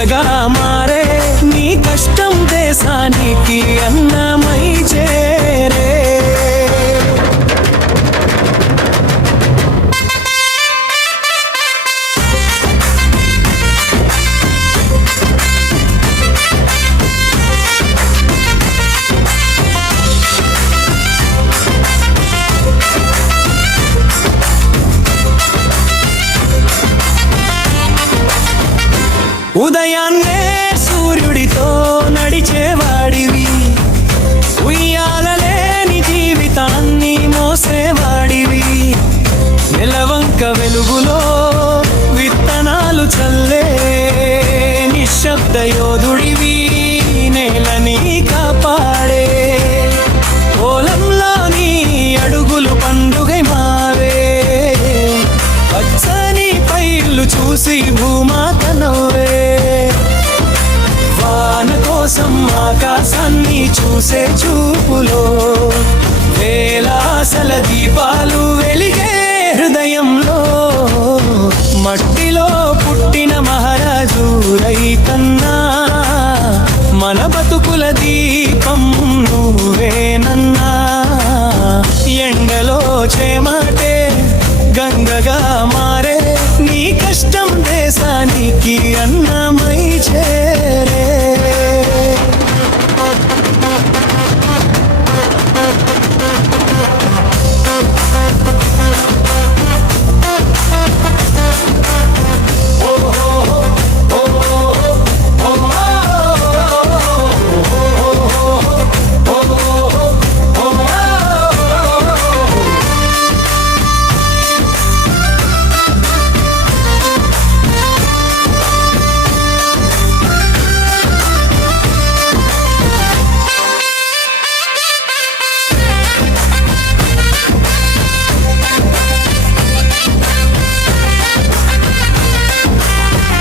గంగగా మారే నీ కష్టం దేశానికి అన్నమై చేరే. ఉదయాన్నే సూర్యుడితో నడిచేవాడివి, ఉయ్యాలలేని జీవితాన్ని మోసేవాడివి, నెలవంక వెలుగులో విత్తనాలు చల్లే నిశ్శబ్ద యోధుడివి, నేలని కాపాడే పొలంలోని అడుగులు పండుగై మావే, పచ్చని పైర్లు చూసి భూమాత నవ్వే, వాన కోసం ఆకాశాన్ని చూసే చూపులో వేలాసల దీపాలు వెలిగే హృదయంలో, మట్టిలో పుట్టిన మహారాజు రైతన్నా, మన బతుకుల దీపం నువ్వేనన్నా, ఎండలో చేమాటే గంగగా మారే నీ కష్టం దేశానికి అన్నమై చేరే.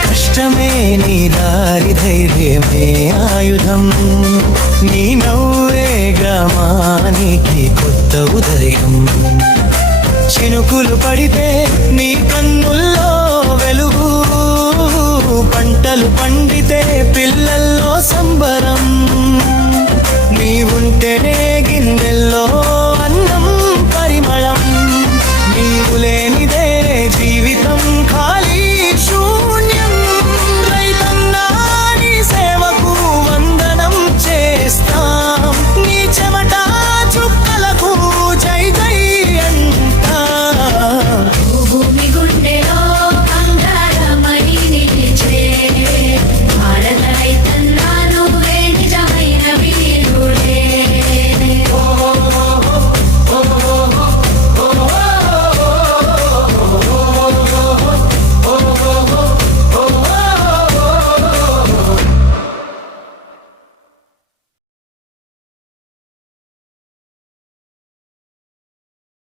కష్టమే నీ దారి, ధైర్యమే ఆయుధం, నీ నవ్వే గ్రామానికి కొత్త ఉదయం, చినుకులు పడితే నీ కన్నుల్లో వెలుగు, పంటలు పండితే పిల్లల్లో సంబరం, నీవుంటేనే